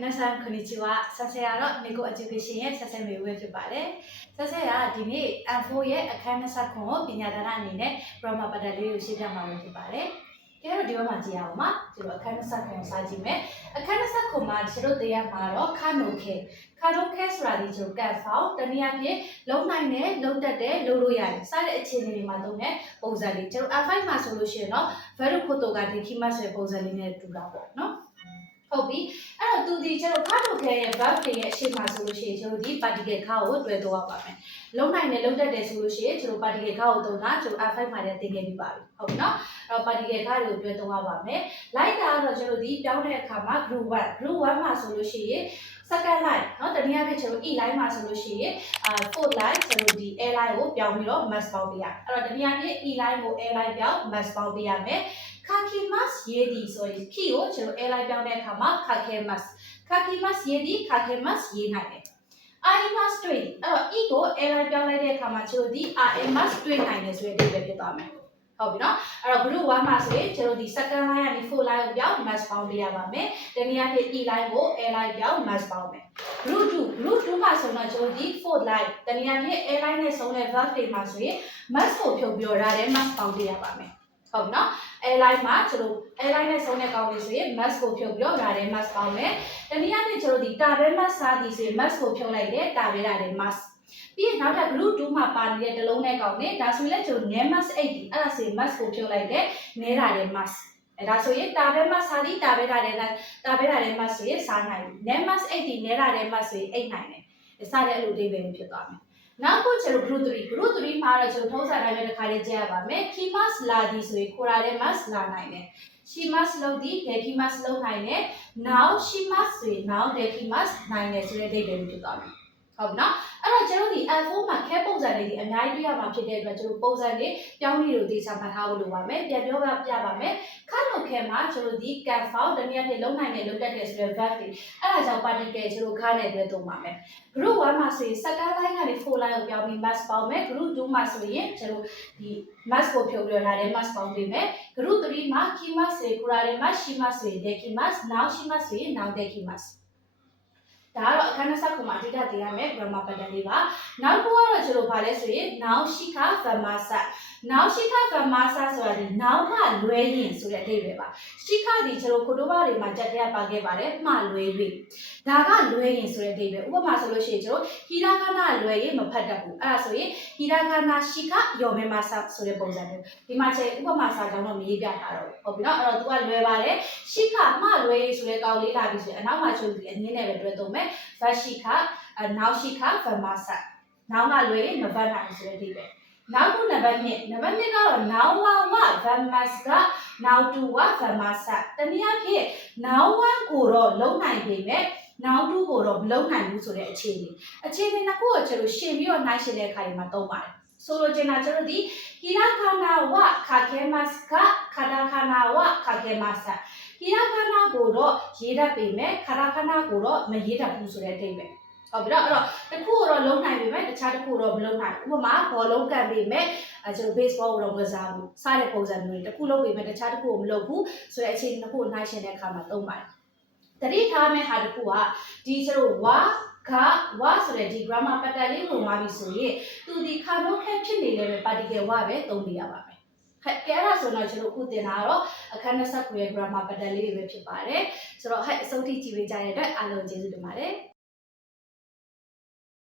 皆さんこんにちは。させやの猫エデュケーションရဲ့ဆက်ဆက်မေဝဲဖြစ်ပါတယ်။ဆက်ဆက်ရဒီနေ့ N4 ရဲ့အခန်း29ကိုပညာဒါနအနေနဲ့ Brahma ပဒတ်လေးကိုရှင်းပြမှာဖြစ်ပါတယ်။ကျတော့ဒီဘက်မှာကြည့်အောင်ပါ။ကျတော့အခန်း29ကိုစာကြည့်မယ်။အခန်း29မှာကျတော့တရားမှာတော့ခါနိုခဲဆိုတာဒီကျတော့ကတ်ဖောက်တနည်းအားဖြင့်လုံနိုင်တယ်လုံတက်တယ်လို့လို့ရတယ်။စတဲ့အခြေအနေတွေမှာသုံးတဲ့ပုံစံလေးကျတော့ N5 မှာဆိုလို့ရှိရင်တော့ verb ခုတ်တော့ကဒီခိမဆိုတဲ့ပုံစံလေးနဲ့တူတာပေါ့နော်။ဟုတ်ပြီအဲ့တော့သူဒီကျတော့ခါထုတ်ခဲရဲ့ verb တွေရဲ့အရှိမဆိုလို့ရှိရင်ကျတော့ဒီ particle ခါကိုတွဲသွားပါမယ်လုံနိုင်တယ်လုံတက်တယ်ဆိုလို့ရှိရင်ကျတော့ particle ခါကိုသုံးတာကျတော့ R5 မှာလည်းသင်ခဲ့ပြီးပါပြီဟုတ်ပြီနော်အဲ့တော့ particle ခါတွေကိုတွဲသွားပါမယ်လိုက်တာကတော့ကျတော့ဒီပြောင်းတဲ့အခါမှာ group 1မှာဆိုလို့ရှိရင် second line เนาะတနည်းအားဖြင့်ကျတော့ e line မှာဆိုလို့ရှိရင် fourth line ကျတော့ဒီ a line ကိုပြောင်းပြီးတော့ mass ပေါင်းပေးရအဲ့တော့တနည်းအားဖြင့် e line ကို a line ပြောင်း mass ပေါင်းပေးရမယ်kakimas ရေးသည်ဆိုရင် key ကိုကျတော့ a line ပြောင်းတဲ့အခါမှာ kakimas ရေးသည် kakimas ရေးနိုင်တယ် imas တွေ့အဲ့တော့ e ကို a line ပြောင်းလိုက်တဲ့အခါမှာကျတော့ဒီ imas တွေ့နိုင်တယ်ဆိုတဲ့အဓိပ္ပာယ်ဖြစ်သွားမယ်ဟုတ်ပြီနော်အဲ့တော့ group 1မှာဆိုရင်ကျတော့ဒီ second line ကနေ fourth line ကိုပြောင်း mass ပေါင်းပေးရပါမယ်တနည်းအားဖြင့် e line ကို a line ပြောင်း mass ပေါင်းမယ် group 2မှာဆိုတော့ကျတော့ဒီ fourth line တနည်းအားဖြင့် a line နဲ့ဆုံးတဲ့ verb တွေမှာဆိုရင် mass ကိုဖြုတ်ပြီးတော့ဒါလည်း mass ပေါင်းပေးရပါမယ်ဟုတ်ပြီနော် a line မှာကျတော့ a line နဲ့ဆုံးတဲ့ကောင်းလေးဆိုရင် mass ကိုဖြုတ်ပြီးတော့ဒါလည်း mass ပေါင်းမယ်တနည်းအားဖြင့်ကျတော့ဒီ တာပဲ mass စားသည်ဆိုရင် mass ကိုဖြုတ်လိုက်တယ်တာပဲဒါလည်း mass ပြီးရင်နောက်ထပ် group 2မှာပါနေတဲ့တစ်လုံးနဲ့ကောင်းနေဒါဆိုရင်လည်းကျတော့ ne mass 8ဒီအဲ့ဒါဆိုရင် mass ကိုဖြုတ်လိုက်တယ်နဲတာလည်း mass အဲ့ဒါဆိုရင်တာပဲ mass စားသည်တာပဲဒါလည်း mass ဆိုရင်စားနိုင်ပြီ ne mass 8ဒီနဲတာလည်း mass ဆိုရင်8နိုင်တယ်စားတဲ့အလိုအဓိပ္ပာယ်ဖြစ်သွားမယ်နောက်ကိုကျတော့ group 3မှာတော့ကျတော့ထုံးစံတိုင်းပဲတစ်ခါလေးကြည့်ရပါမယ် kimas လာသည်ဆိုရင်ခိုရာတဲ့ mass လာနိုင်တယ် shimas လို့ဒီ dekimas လို့နိုင်တယ် now shimas ဆိုရင် now dekimas နိုင်တယ်ဆိုတဲ့အဓိပ္ပာယ်ဖြစ်သွားမယ်ဟုတ်နော်အဲ့တော့ကျတော့ဒီ N4 မှာခဲပုံစံတွေဒီအများကြီးတွေ့ရမှာဖြစ်တဲ့အတွက်ကျတော့ပုံစံတွေပြောင်းပြီးတော့ဒီစာမှတ်ထားဖို့လိုပါမယ်ပြန်ပြောပြပါမယ်ခန့်လို့ခဲမှာကျတော့ဒီ can found တနည်းအားဖြင့်လုံနိုင်တယ်လုံတက်တယ်ဆိုတဲ့ verb တွေအဲ့ဒါကြောင့် particle ကျတော့ခါနဲ့တွဲသုံးပါမယ် group 1မှာဆိုရင် second line ကနေ fourth line ကိုပြောင်းပြီး mass ပေါင်းမယ် group 2မှာဆိုရင်ကျတော့ဒီ mass ကိုဖြုတ်ပြီးတော့ဒါလည်း mass ပေါင်းပေးမယ် group 3မှာ kimas ဆိုရင် kurare mas shimas ဆိုရင် dekimas now shimas ဆိုရင် now dekimasဒါကတော့အခန်း29မှာအဓိကသင်ရမယ် grammar pattern လေးပါနောက်တစ်ခုကတော့ကျတော့ဗာလဲဆိုရင် now shika vermasa now shika vermasa ဆိုတာဒီ now ကလွဲရင်ဆိုတဲ့အဓိပ္ပာယ်ပါ shika ဒီကျတော့ခုတို့ဘာတွေမှာကြက်တဲ့ပါခဲ့ပါတယ်မှားလွဲ၍ဒါကလွဲရင်ဆိုတဲ့အဓိပ္ပာယ်ဥပမာဆိုလို့ရှိရင်ကျတော့ hiragana လွဲရင်မဖတ်တတ်ဘူးအဲ့ဒါဆိုရင် hiragana shika yomemasa ဆိုတဲ့ပုံစံမျိုးဒီမှာကျဥပမာစာကြောင့်တော့မရေးပြထားတော့ဘူးဟုတ်ပြီနော်အဲ့တော့ तू ကလွဲပါတယ် shika မှားလွဲရေးဆိုတဲ့ကောင်းလေးလာပြီဆိုရင်အနောက်မှာချုပ်ပြီးအငင်းနဲ့ပဲတွဲသုံးမယ် vashika now shika vermasa now ကလွဲရင်မဖတ်နိုင်ဘူးဆိုတဲ့အဓိပ္ပာယ်နောက်တစ်နံပါတ်2ကတော့ now 1 vermas က now 2 vermasa တနည်းအားဖြင့် now 1ကိုတော့လုံနိုင်ပေမဲ့ now 2ကိုတော့မလုံနိုင်ဘူးဆိုတဲ့အခြေအနေနှစ်ခုကိုကျတော့ရှင်းပြီးတော့နှိုင်းရှင်းတဲ့အခါတွေမှာသုံးပါတယ်ဆိုလိုချင်တာကျတော့ဒီ hiragana wa kakemasu ka katakana wa kakemasa hiragana ကိုတော့ရေးတတ်ပေမဲ့ katakana ကိုတော့မရေးတတ်ဘူးဆိုတဲ့အဓိပ္ပာယ်ဟုတ်ပြီနော်အဲ့တော့တစ်ခုတော့လုံးနိုင်ပေမဲ့တခြားတစ်ခုတော့မလုံးနိုင်ဘူးဥပမာဘောလုံးကန်ပေမဲ့ကျွန်တော် baseball ကိုတော့မစားဘူးစတဲ့ပုံစံမျိုးတွေတစ်ခုလုံးပေမဲ့တခြားတစ်ခုကိုမလုပ်ဘူးဆိုတဲ့အခြေအနေတစ်ခုကိုနှိုင်းရှင်းတဲ့အခါမှာသုံးပါတယ်တတိထားမယ့်ဟာတစ်ခုကဒီကျွန်တော်ဝါဆိုတဲ့ဒီ grammar pattern လေးကိုမှာပြီဆိုရင်သူဒီခါတော့ခက်ဖြစ်နေတယ်ပဲ particle ဝပဲသုံးပြရပါမယ်ကဲအဲ့ဒါဆိုတော့ကျွန်တော်အခုသင်တာတော့အခန်း29ရဲ့ grammar pattern လေးတွေပဲဖြစ်ပါတယ်ဆိုတော့အဆုံးထိကြည့်ပေးကြတဲ့အတွက်အားလုံးကျေးဇူးတင်ပါတယ်